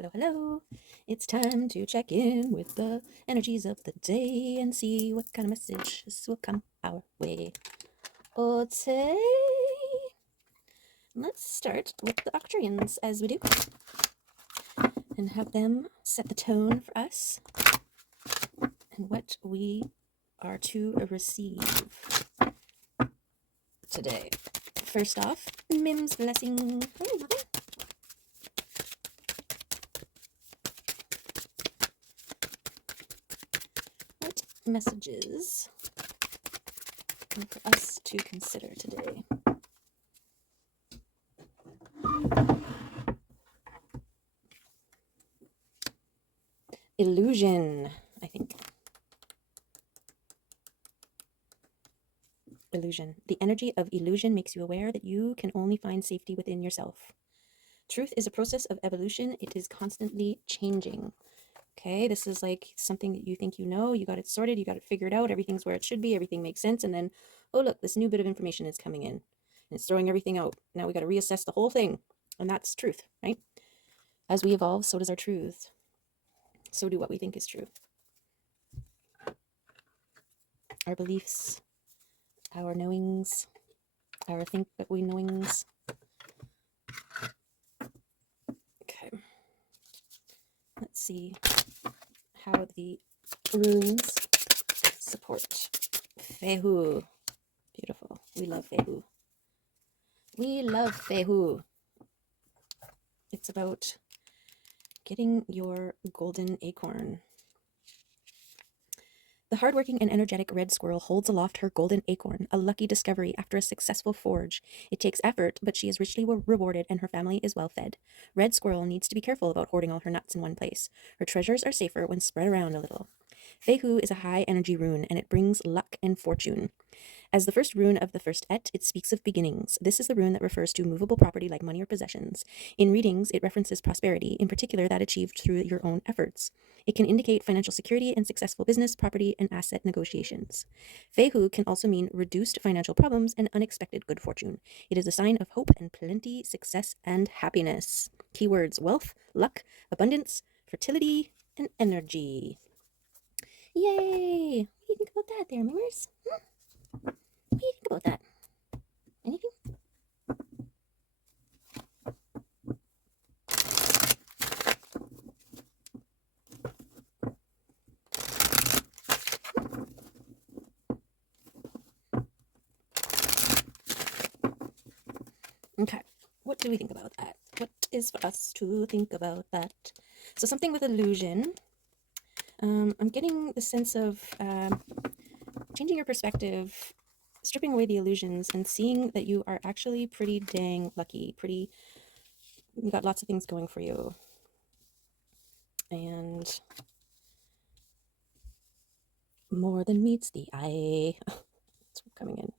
Hello, hello. It's time to check in with the energies of the day and see what kind of messages will come our way. Okay. Let's start with the Octarians as we do and have them set the tone for us and what we are to receive today. First off, Mim's blessing. Hey, mother. What messages are for us to consider today? Illusion, I think. Illusion. The energy of illusion makes you aware that you can only find safety within yourself. Truth is a process of evolution. It is constantly changing. Okay, this is like something that you think you know, you got it sorted, you got it figured out, everything's where it should be, everything makes sense, and then, oh look, this new bit of information is coming in, and it's throwing everything out. Now we got to reassess the whole thing, and that's truth, right? As we evolve, so does our truth. So do what we think is true. Our beliefs, our knowings, our think that we knowings. Okay. Let's see how the runes support Fehu. Beautiful. We love Fehu. We love Fehu. It's about getting your golden acorn. The hardworking and energetic red squirrel holds aloft her golden acorn, a lucky discovery after a successful forge. It takes effort, but she is richly rewarded and her family is well fed. Red squirrel needs to be careful about hoarding all her nuts in one place. Her treasures are safer when spread around a little. Fehu is a high energy rune, and it brings luck and fortune. As the first rune of the first et, it speaks of beginnings. This is the rune that refers to movable property like money or possessions. In readings, it references prosperity, in particular that achieved through your own efforts. It can indicate financial security and successful business, property, and asset negotiations. Fehu can also mean reduced financial problems and unexpected good fortune. It is a sign of hope and plenty, success, and happiness. Keywords: wealth, luck, abundance, fertility, and energy. Yay! What do you think about that there, Mimers? What do you think about that? Anything? Okay. What do we think about that? What is for us to think about that? So something with illusion. I'm getting the sense of changing your perspective, stripping away the illusions, and seeing that you are actually pretty dang lucky. You got lots of things going for you. And more than meets the eye. It's coming in.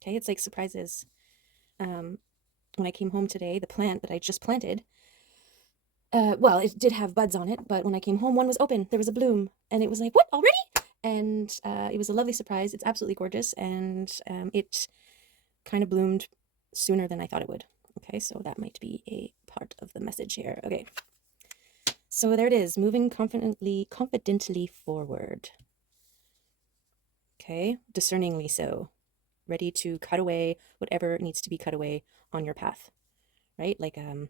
Okay, it's like surprises. When I came home today, the plant that I just planted, well, it did have buds on it, but when I came home, one was open. There was a bloom, and it was like, what, already? And it was a lovely surprise. It's absolutely gorgeous, and it kind of bloomed sooner than I thought it would. Okay, so that might be a part of the message here. Okay, so there it is, moving confidently forward. Okay, discerningly so, ready to cut away whatever needs to be cut away on your path, right? Like a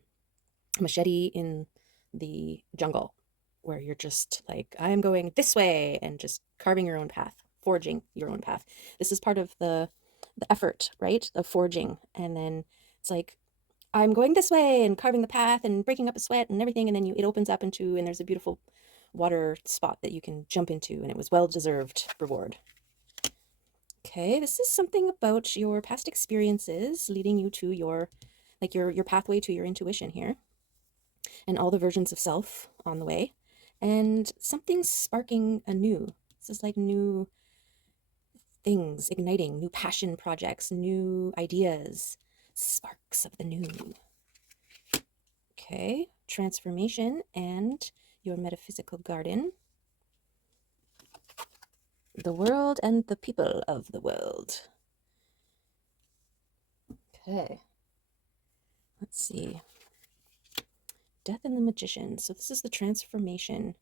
machete in the jungle where you're just like, I'm going this way, and just carving your own path, forging your own path. This is part of the effort, right? Of forging. And then it's like, I'm going this way and carving the path and breaking up a sweat and everything. And then it opens up into, and there's a beautiful water spot that you can jump into, and it was well-deserved reward. Okay, this is something about your past experiences leading you to your pathway to your intuition here, and all the versions of self on the way, and something sparking anew. This is like new things igniting, new passion projects, new ideas, sparks of the new. Okay, transformation and your metaphysical garden. The world and the people of the world. Okay, let's see. Death and the Magician. So this is the transformation,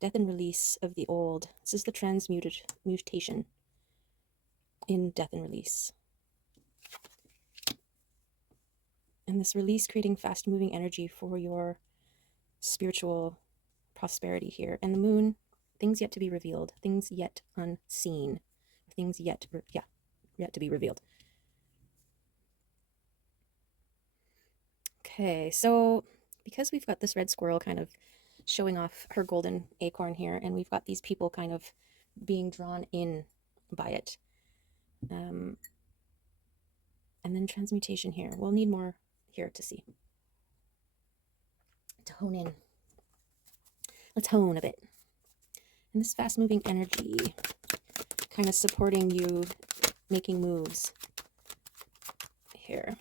death and release of the old. This is the transmutation in death and release. And this release creating fast moving energy for your spiritual prosperity here. And the moon, things yet to be revealed, things yet unseen, things yet to be revealed. Okay, so because we've got this red squirrel kind of showing off her golden acorn here, and we've got these people kind of being drawn in by it. And then transmutation here. We'll need more here to see. To hone in. Let's hone a bit. And this fast moving energy kind of supporting you making moves here.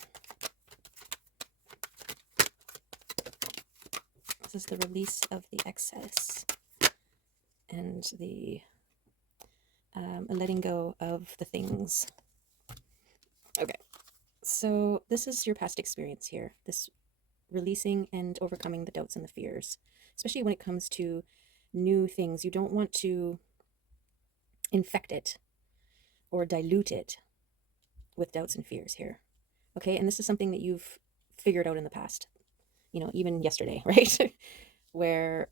This is the release of the excess and the letting go of the things. Okay, so this is your past experience here. This releasing and overcoming the doubts and the fears, especially when it comes to new things. You don't want to infect it or dilute it with doubts and fears here. Okay, and this is something that you've figured out in the past, you know, even yesterday, right? Where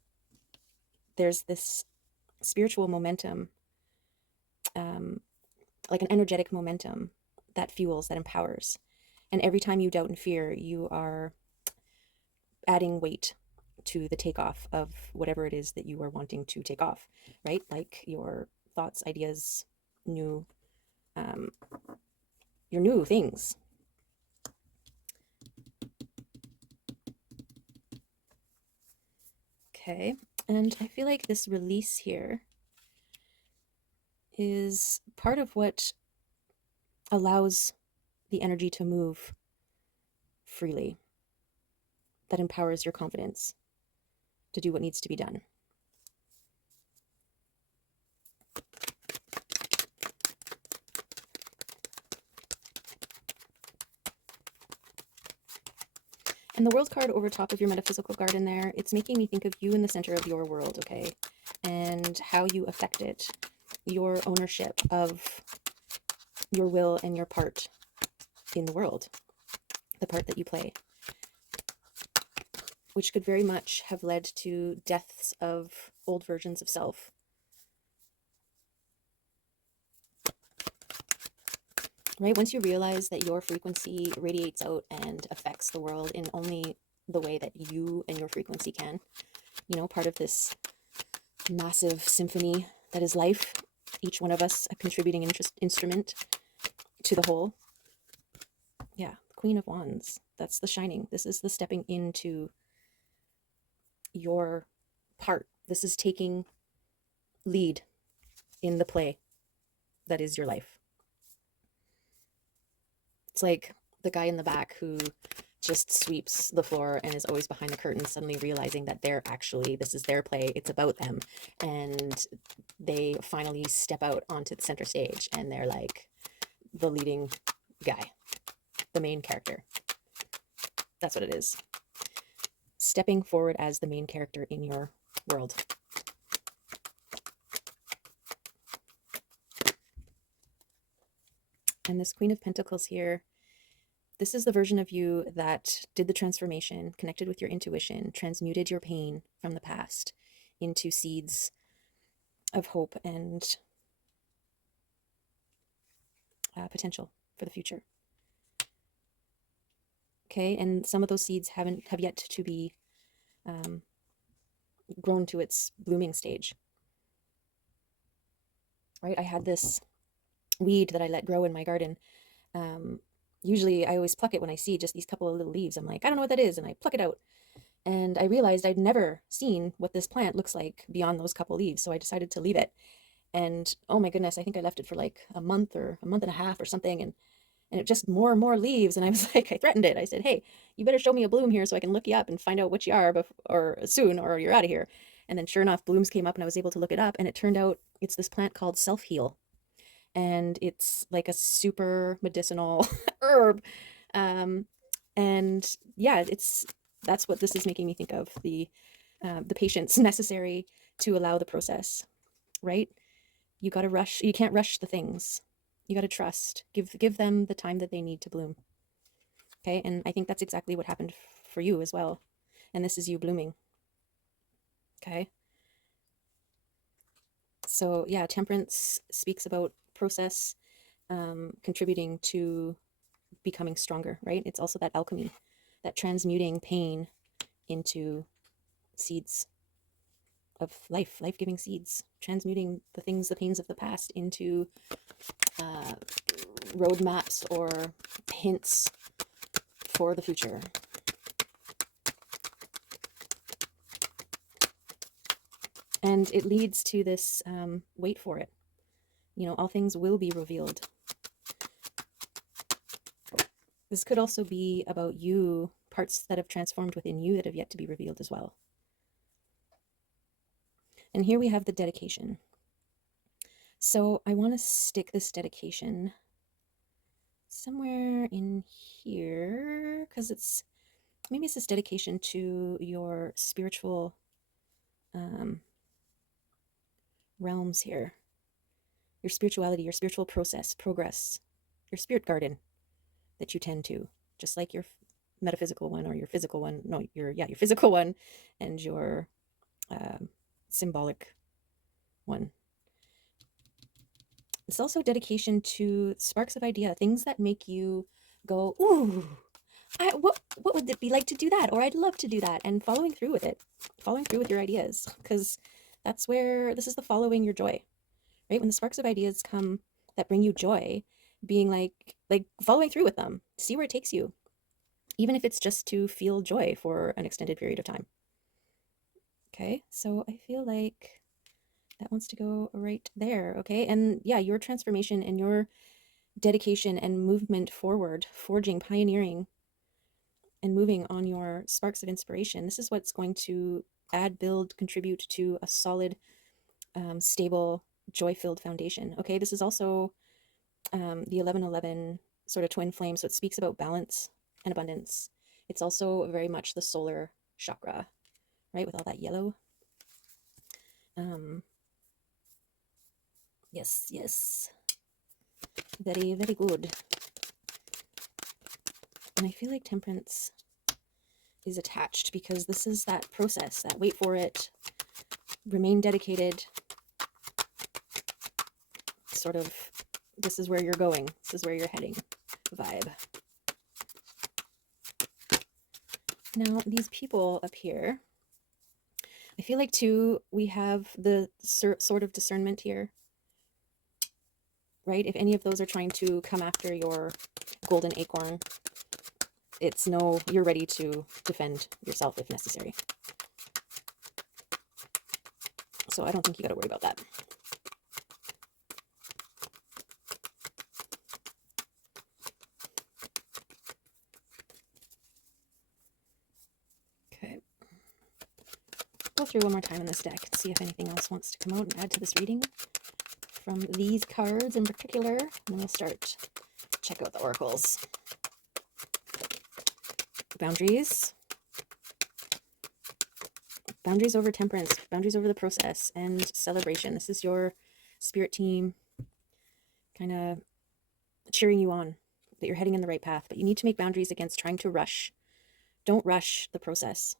there's this spiritual momentum, like an energetic momentum that fuels, that empowers. And every time you doubt and fear, you are adding weight to the takeoff of whatever it is that you are wanting to take off, right? Like your thoughts, ideas, your new things. Okay, and I feel like this release here is part of what allows the energy to move freely, that empowers your confidence to do what needs to be done. And the world card over top of your metaphysical garden there, it's making me think of you in the center of your world, okay? And how you affect it, your ownership of your will and your part in the world, the part that you play, which could very much have led to deaths of old versions of self. Right? Once you realize that your frequency radiates out and affects the world in only the way that you and your frequency can, you know, part of this massive symphony that is life, each one of us a contributing instrument to the whole. Yeah, Queen of Wands. That's the shining. This is the stepping into your part. This is taking lead in the play that is your life. It's like the guy in the back who just sweeps the floor and is always behind the curtain, suddenly realizing that they're actually, this is their play, it's about them. And they finally step out onto the center stage and they're like the leading guy, the main character. That's what it is. Stepping forward as the main character in your world. And this Queen of Pentacles here, this is the version of you that did the transformation, connected with your intuition, transmuted your pain from the past into seeds of hope and potential for the future. Okay, and some of those seeds have yet to be grown to its blooming stage. Right, I had this weed that I let grow in my garden. Usually I always pluck it when I see just these couple of little leaves. I'm like, I don't know what that is, and I pluck it out. And I realized I'd never seen what this plant looks like beyond those couple leaves, so I decided to leave it. And oh my goodness, I think I left it for like a month or a month and a half or something, and it just more and more leaves. And I was like, I threatened it. I said, hey, you better show me a bloom here so I can look you up and find out what you are or soon, or you're out of here. And then sure enough, blooms came up and I was able to look it up, and it turned out it's this plant called self-heal. And it's like a super medicinal herb And yeah, that's what this is making me think of, the patience necessary to allow the process, right? You got to rush. You can't rush the things. You got to trust. Give them the time that they need to bloom. Okay, and I think that's exactly what happened for you as well. And this is you blooming. Okay. So yeah, temperance speaks about process, contributing to becoming stronger, right? It's also that alchemy, that transmuting pain into seeds of life, life-giving seeds, transmuting the things, the pains of the past into uh, roadmaps or hints for the future. And it leads to this wait for it. You know, all things will be revealed. This could also be about you, parts that have transformed within you that have yet to be revealed as well. And here we have the dedication. So I want to stick this dedication somewhere in here, because maybe it's this dedication to your spiritual realms here, your spirituality, your spiritual progress, your spirit garden that you tend to, just like your metaphysical one or your physical one. No, your physical one and your symbolic one. It's also dedication to sparks of idea, things that make you go, ooh, what would it be like to do that? Or I'd love to do that. And following through with it, following through with your ideas, because that's where this is the following your joy, right? When the sparks of ideas come that bring you joy, being like following through with them, see where it takes you, even if it's just to feel joy for an extended period of time. Okay, so I feel like that wants to go right there. Okay, and yeah, your transformation and your dedication and movement forward, forging, pioneering, and moving on your sparks of inspiration. This is what's going to add, build, contribute to a solid, stable, joy-filled foundation. Okay, this is also the 1111 sort of twin flame, so it speaks about balance and abundance. It's also very much the solar chakra, right, with all that yellow. Yes, very, very good. And I feel like temperance is attached because this is that process, that wait for it, remain dedicated, sort of, this is where you're going, this is where you're heading vibe. Now, these people up here, I feel like too, we have the sort of discernment here, right? If any of those are trying to come after your golden acorn, it's no, you're ready to defend yourself if necessary. So I don't think you got to worry about that. Okay. Go through one more time in this deck and see if anything else wants to come out and add to this reading from these cards in particular. And then we'll start check out the oracles. Boundaries. Boundaries over temperance, boundaries over the process, and celebration. This is your spirit team kind of cheering you on that you're heading in the right path, but you need to make boundaries against trying to rush. Don't rush the process.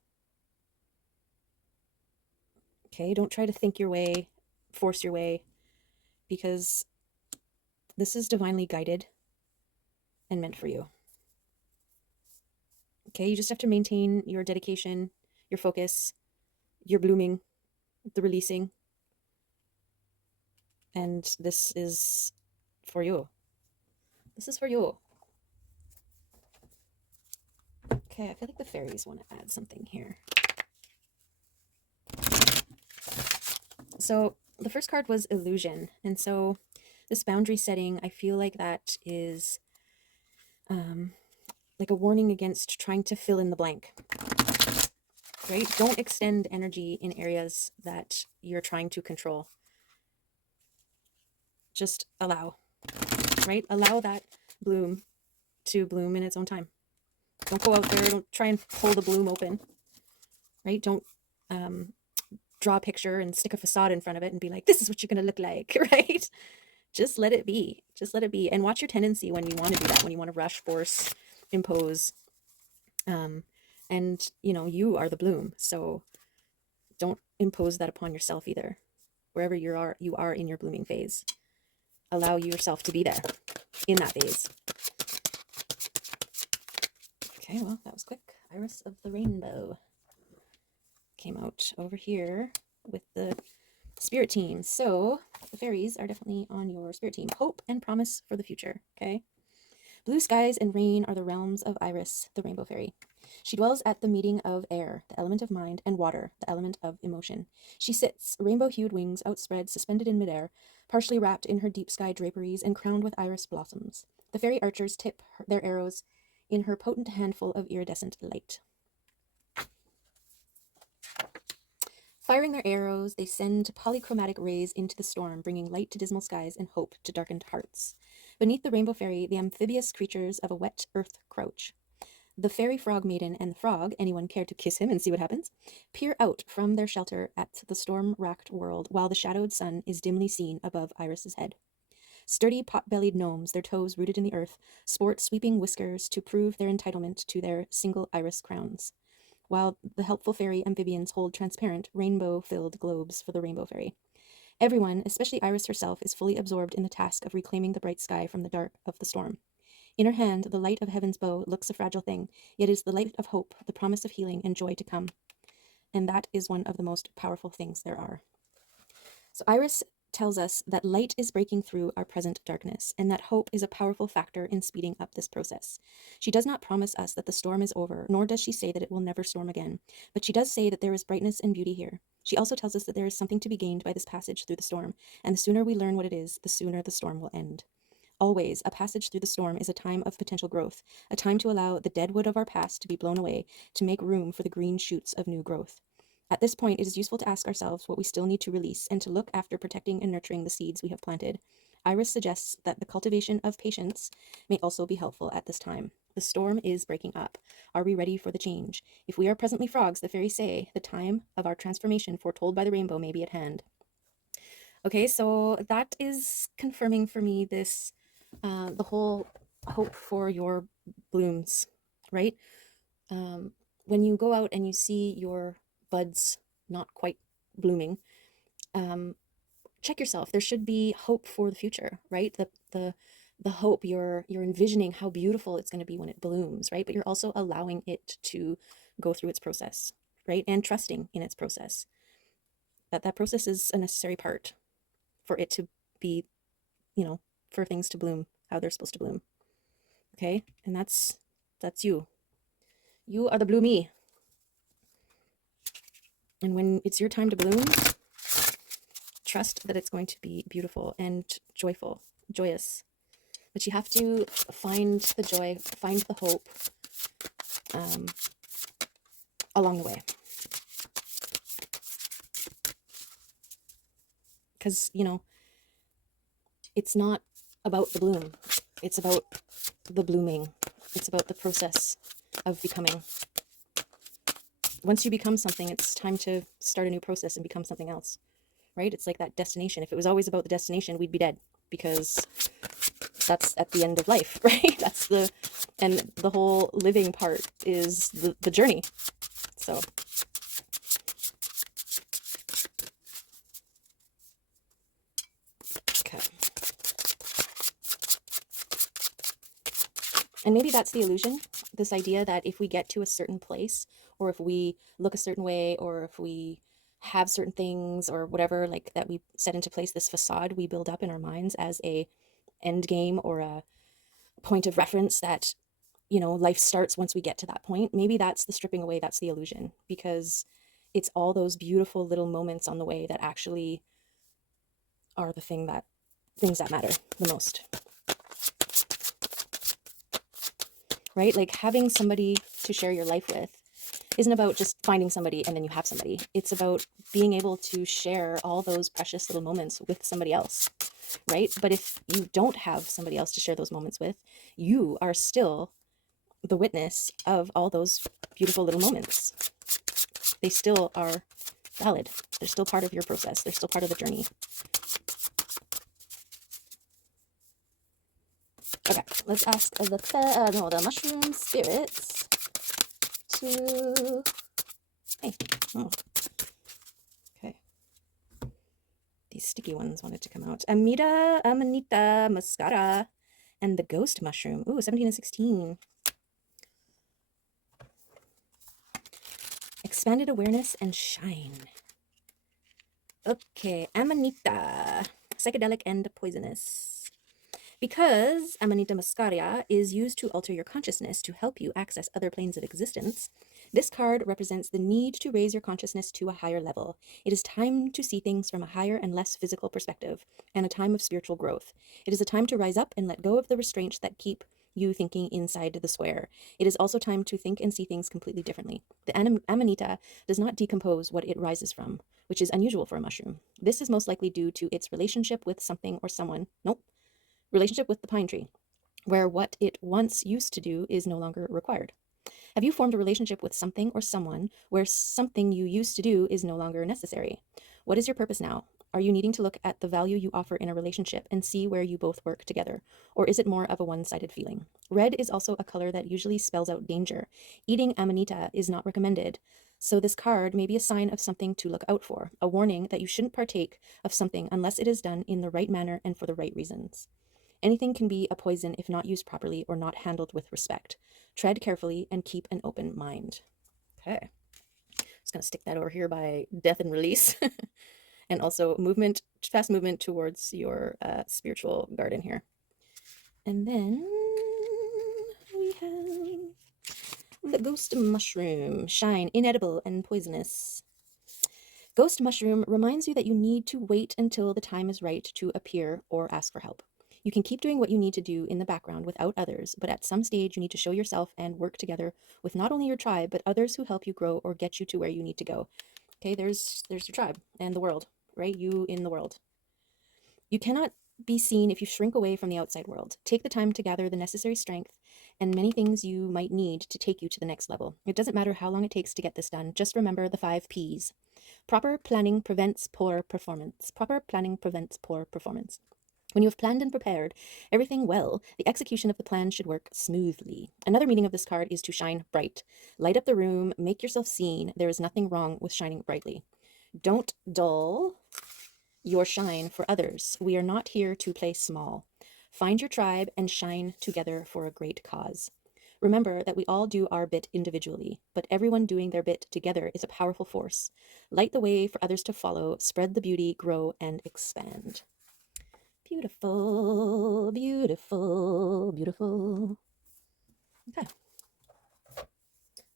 Okay, don't try to think your way, force your way, because this is divinely guided and meant for you. Okay, you just have to maintain your dedication, your focus, your blooming, the releasing. And this is for you. This is for you. Okay, I feel like the fairies want to add something here. So the first card was illusion. And so this boundary setting, I feel like that is like a warning against trying to fill in the blank, right? Don't extend energy in areas that you're trying to control. Just allow, right? Allow that bloom to bloom in its own time. Don't go out there, don't try and pull the bloom open, right? Don't draw a picture and stick a facade in front of it and be like, this is what you're going to look like, right? Just let it be. Just let it be. And watch your tendency when you want to do that, when you want to rush, force, impose. And, you are the bloom. So don't impose that upon yourself either. Wherever you are in your blooming phase. Allow yourself to be there in that phase. Okay, well, that was quick. Iris of the Rainbow came out over here with the spirit team. So the fairies are definitely on your spirit team. Hope and promise for the future, okay? Blue skies and rain are the realms of Iris, the rainbow fairy. She dwells at the meeting of air, the element of mind, and water, the element of emotion. She sits, rainbow-hued wings outspread, suspended in midair, partially wrapped in her deep sky draperies and crowned with iris blossoms. The fairy archers tip their arrows in her potent handful of iridescent light. Firing their arrows, they send polychromatic rays into the storm, bringing light to dismal skies and hope to darkened hearts. Beneath the rainbow fairy, the amphibious creatures of a wet earth crouch. The fairy frog maiden and the frog, anyone care to kiss him and see what happens, peer out from their shelter at the storm-racked world, while the shadowed sun is dimly seen above Iris's head. Sturdy pot-bellied gnomes, their toes rooted in the earth, sport sweeping whiskers to prove their entitlement to their single iris crowns, while the helpful fairy amphibians hold transparent, rainbow-filled globes for the rainbow fairy. Everyone, especially Iris herself, is fully absorbed in the task of reclaiming the bright sky from the dark of the storm. In her hand, the light of heaven's bow looks a fragile thing, yet is the light of hope, the promise of healing and joy to come. And that is one of the most powerful things there are. So Iris tells us that light is breaking through our present darkness, and that hope is a powerful factor in speeding up this process. She does not promise us that the storm is over, nor does she say that it will never storm again, but she does say that there is brightness and beauty here. She also tells us that there is something to be gained by this passage through the storm, and the sooner we learn what it is, the sooner the storm will end. Always, a passage through the storm is a time of potential growth, a time to allow the dead wood of our past to be blown away, to make room for the green shoots of new growth. At this point, it is useful to ask ourselves what we still need to release and to look after protecting and nurturing the seeds we have planted. Iris suggests that the cultivation of patience may also be helpful at this time. The storm is breaking up. Are we ready for the change? If we are presently frogs, the fairies say, the time of our transformation foretold by the rainbow may be at hand. Okay, so that is confirming for me this, the whole hope for your blooms, right? When you go out and you see your buds not quite blooming, check yourself. There should be hope for the future, right? The hope, you're envisioning how beautiful it's going to be when it blooms, right? But you're also allowing it to go through its process, right? And trusting in its process. That process is a necessary part for it to be, for things to bloom how they're supposed to bloom. Okay? And that's you. You are the bloomie. And when it's your time to bloom, trust that it's going to be beautiful and joyful, joyous. But you have to find the joy, find the hope along the way. Because, it's not about the bloom. It's about the blooming. It's about the process of becoming. Once you become something, it's time to start a new process and become something else, right? It's like that destination. If it was always about the destination, we'd be dead, because that's at the end of life, right? And the whole living part is the journey. So okay. And maybe that's the illusion, this idea that if we get to a certain place, or if we look a certain way, or if we have certain things or whatever, like that we set into place, this facade we build up in our minds as a end game or a point of reference, that life starts once we get to that point. Maybe that's the stripping away, that's the illusion, because it's all those beautiful little moments on the way that actually are the things that matter the most, right? Like having somebody to share your life with isn't about just finding somebody and then you have somebody. It's about being able to share all those precious little moments with somebody else, right? But if you don't have somebody else to share those moments with, you are still the witness of all those beautiful little moments. They still are valid. They're still part of your process. They're still part of the journey. Okay, let's ask the mushroom spirits to. Hey, oh, okay. These sticky ones wanted to come out. Amanita muscata, and the ghost mushroom. Ooh, 17 and 16. Expanded awareness and shine. Okay, Amanita, psychedelic and poisonous. Because Amanita muscaria is used to alter your consciousness to help you access other planes of existence, this card represents the need to raise your consciousness to a higher level. It is time to see things from a higher and less physical perspective, and a time of spiritual growth. It is a time to rise up and let go of the restraints that keep you thinking inside the square. It is also time to think and see things completely differently. The Amanita does not decompose what it rises from, which is unusual for a mushroom. This is most likely due to its relationship with something or someone. Relationship with the pine tree, where what it once used to do is no longer required. Have you formed a relationship with something or someone where something you used to do is no longer necessary? What is your purpose now? Are you needing to look at the value you offer in a relationship and see where you both work together? Or is it more of a one-sided feeling? Red is also a color that usually spells out danger. Eating amanita is not recommended. So this card may be a sign of something to look out for, a warning that you shouldn't partake of something unless it is done in the right manner and for the right reasons. Anything can be a poison if not used properly or not handled with respect. Tread carefully and keep an open mind. Okay. Just going to stick that over here by death and release. And also fast movement towards your spiritual garden here. And then we have the ghost mushroom. Shine, inedible and poisonous. Ghost mushroom reminds you that you need to wait until the time is right to appear or ask for help. You can keep doing what you need to do in the background without others, but at some stage you need to show yourself and work together with not only your tribe, but others who help you grow or get you to where you need to go. Okay, there's your tribe and the world, right? You in the world. You cannot be seen if you shrink away from the outside world. Take the time to gather the necessary strength and many things you might need to take you to the next level. It doesn't matter how long it takes to get this done. Just remember the 5 P's. Proper planning prevents poor performance. Proper planning prevents poor performance. When you have planned and prepared everything well, the execution of the plan should work smoothly. Another meaning of this card is to shine bright. Light up the room, make yourself seen. There is nothing wrong with shining brightly. Don't dull your shine for others. We are not here to play small. Find your tribe and shine together for a great cause. Remember that we all do our bit individually, but everyone doing their bit together is a powerful force. Light the way for others to follow, spread the beauty, grow, and expand. Beautiful, beautiful, beautiful. Okay.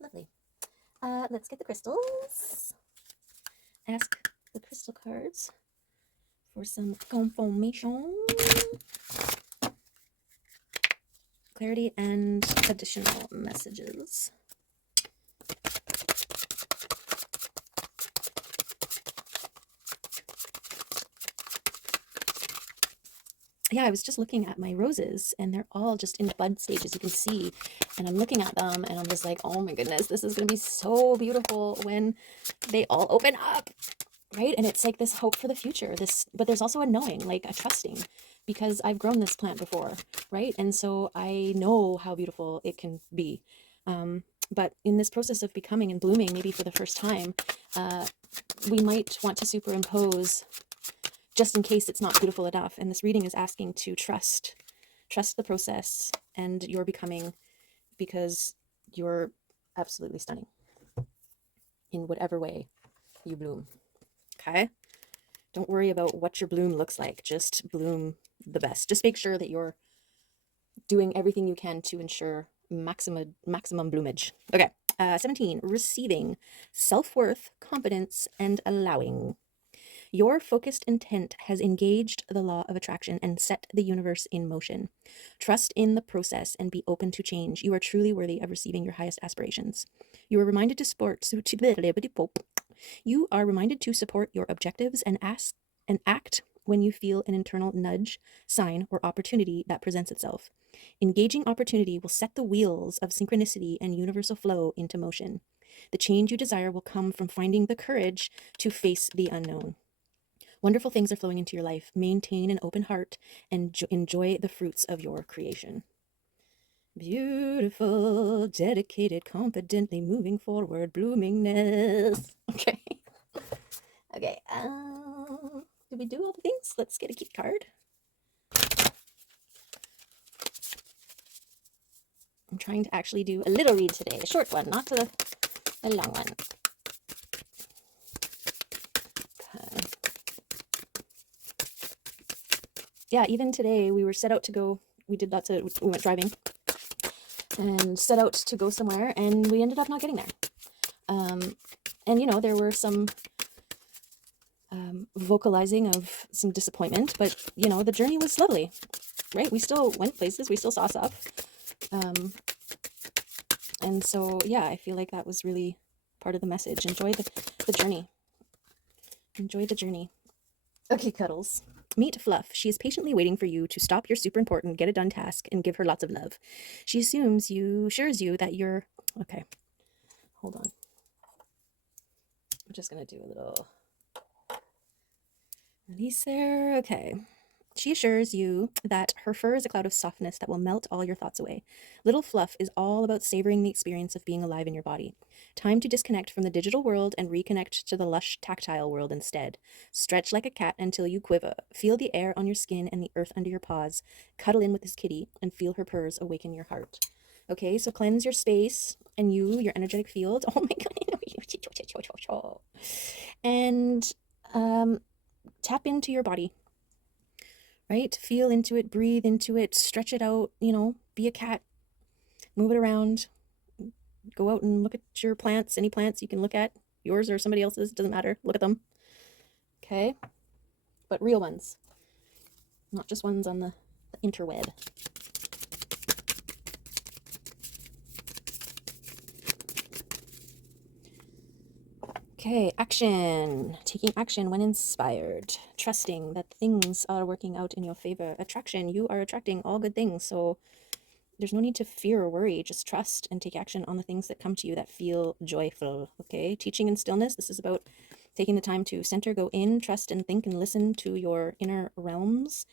Lovely. Let's get the crystals. Ask the crystal cards for some confirmation, clarity, and additional messages. Yeah, I was just looking at my roses and they're all just in bud stages, you can see. And I'm looking at them and I'm just like, oh my goodness, this is going to be so beautiful when they all open up, right? And it's like this hope for the future, but there's also a knowing, like a trusting, because I've grown this plant before, right? And so I know how beautiful it can be. But in this process of becoming and blooming, maybe for the first time, we might want to superimpose just in case it's not beautiful enough. And this reading is asking to trust the process and your becoming, because you're absolutely stunning in whatever way you bloom. Okay? Don't worry about what your bloom looks like. Just bloom the best. Just make sure that you're doing everything you can to ensure maximum bloomage. Okay. 17, receiving, self-worth, confidence, and allowing. Your focused intent has engaged the law of attraction and set the universe in motion. Trust in the process and be open to change. You are truly worthy of receiving your highest aspirations. You are reminded to support your objectives and act when you feel an internal nudge, sign, or opportunity that presents itself. Engaging opportunity will set the wheels of synchronicity and universal flow into motion. The change you desire will come from finding the courage to face the unknown. Wonderful things are flowing into your life. Maintain an open heart and enjoy the fruits of your creation. Beautiful, dedicated, confidently moving forward, bloomingness. Okay. Okay. Did we do all the things? Let's get a key card. I'm trying to actually do a little read today, a short one, not a long one. Okay. Yeah, even today we were set out to go. We went driving and set out to go somewhere, and we ended up not getting there. And you know, there were some vocalizing of some disappointment, but you know, the journey was lovely, right? We still went places, we still saw stuff. And so, yeah, I feel like that was really part of the message. Enjoy the journey. Enjoy the journey. Okay, Cuddles. Meet Fluff. She is patiently waiting for you to stop your super important get it done task and give her lots of love. She assures you that you're... Okay, hold on. I'm just going to do a little release there. Okay. She assures you that her fur is a cloud of softness that will melt all your thoughts away. Little Fluff is all about savoring the experience of being alive in your body. Time to disconnect from the digital world and reconnect to the lush tactile world instead. Stretch like a cat until you quiver. Feel the air on your skin and the earth under your paws. Cuddle in with this kitty and feel her purrs awaken your heart. Okay, so cleanse your space and your energetic field. Oh my god. And tap into your body. Right? Feel into it, breathe into it, stretch it out, you know, be a cat, move it around, go out and look at your plants, any plants you can look at, yours or somebody else's, doesn't matter, look at them. Okay? But real ones, not just ones on the interweb. Okay, action. Taking action when inspired. Trusting that things are working out in your favor. Attraction. You are attracting all good things. So there's no need to fear or worry. Just trust and take action on the things that come to you that feel joyful. Okay, teaching in stillness. This is about taking the time to center, go in, trust, and think and listen to your inner realms.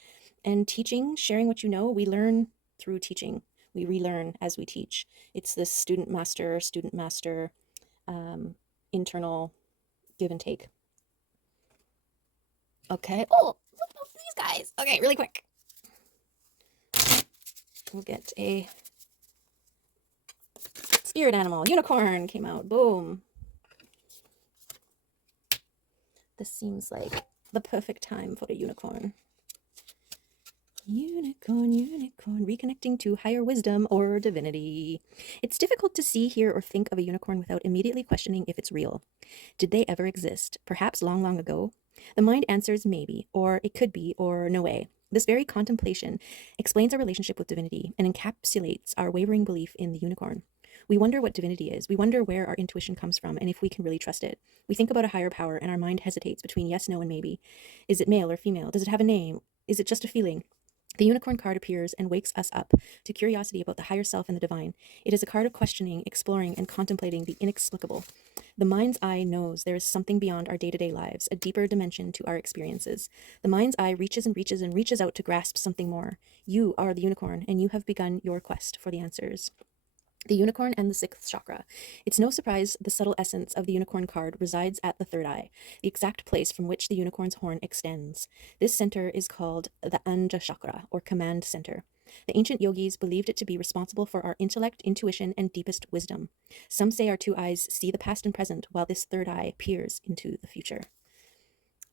And teaching, sharing what you know. We learn through teaching. We relearn as we teach. It's this student master, internal give and take. Okay. Oh, look at these guys. Okay, really quick. We'll get a spirit animal. Unicorn came out. Boom. This seems like the perfect time for a unicorn. Unicorn, reconnecting to higher wisdom or divinity. It's difficult to see, hear, or think of a unicorn without immediately questioning if it's real. Did they ever exist? Perhaps long, long ago? The mind answers maybe, or it could be, or no way. This very contemplation explains our relationship with divinity and encapsulates our wavering belief in the unicorn. We wonder what divinity is. We wonder where our intuition comes from and if we can really trust it. We think about a higher power and our mind hesitates between yes, no, and maybe. Is it male or female? Does it have a name? Is it just a feeling? The unicorn card appears and wakes us up to curiosity about the higher self and the divine. It is a card of questioning, exploring, and contemplating the inexplicable. The mind's eye knows there is something beyond our day-to-day lives, a deeper dimension to our experiences. The mind's eye reaches and reaches and reaches out to grasp something more. You are the unicorn, and you have begun your quest for the answers. The unicorn and the sixth chakra. It's no surprise the subtle essence of the unicorn card resides at the third eye, the exact place from which the unicorn's horn extends. This center is called the Anja chakra, or command center. The ancient yogis believed it to be responsible for our intellect, intuition, and deepest wisdom. Some say our two eyes see the past and present, while this third eye peers into the future.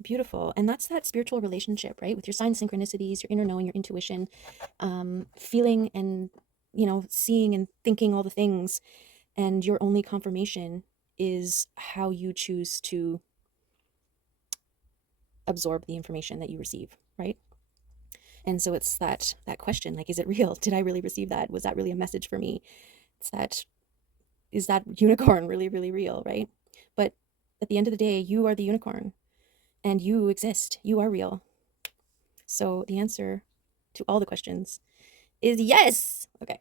Beautiful. And that's that spiritual relationship, right? With your sign synchronicities, your inner knowing, your intuition, feeling and seeing and thinking all the things, and your only confirmation is how you choose to absorb the information that you receive, right? And so it's that question, like, is it real? Did I really receive that? Was that really a message for me? It's that, is that unicorn really, really real, right? But at the end of the day, you are the unicorn and you exist. You are real. So the answer to all the questions is yes. Okay.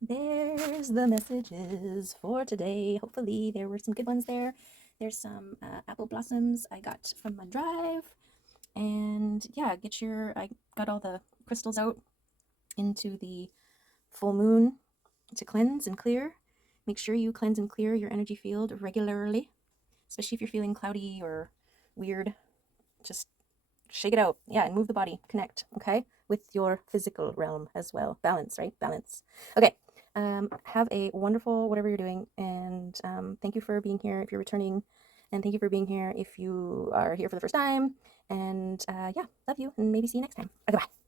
There's the messages for today. Hopefully there were some good ones there. There's some apple blossoms I got from my drive. And yeah, I got all the crystals out into the full moon to cleanse and clear. Make sure you cleanse and clear your energy field regularly, especially if you're feeling cloudy or weird. Just shake it out. Yeah, and move the body. Connect, okay? With your physical realm as well. Balance, right? Balance. Okay. Have a wonderful whatever you're doing. And thank you for being here if you're returning. And thank you for being here if you are here for the first time. And yeah, love you. And maybe see you next time. Okay, bye.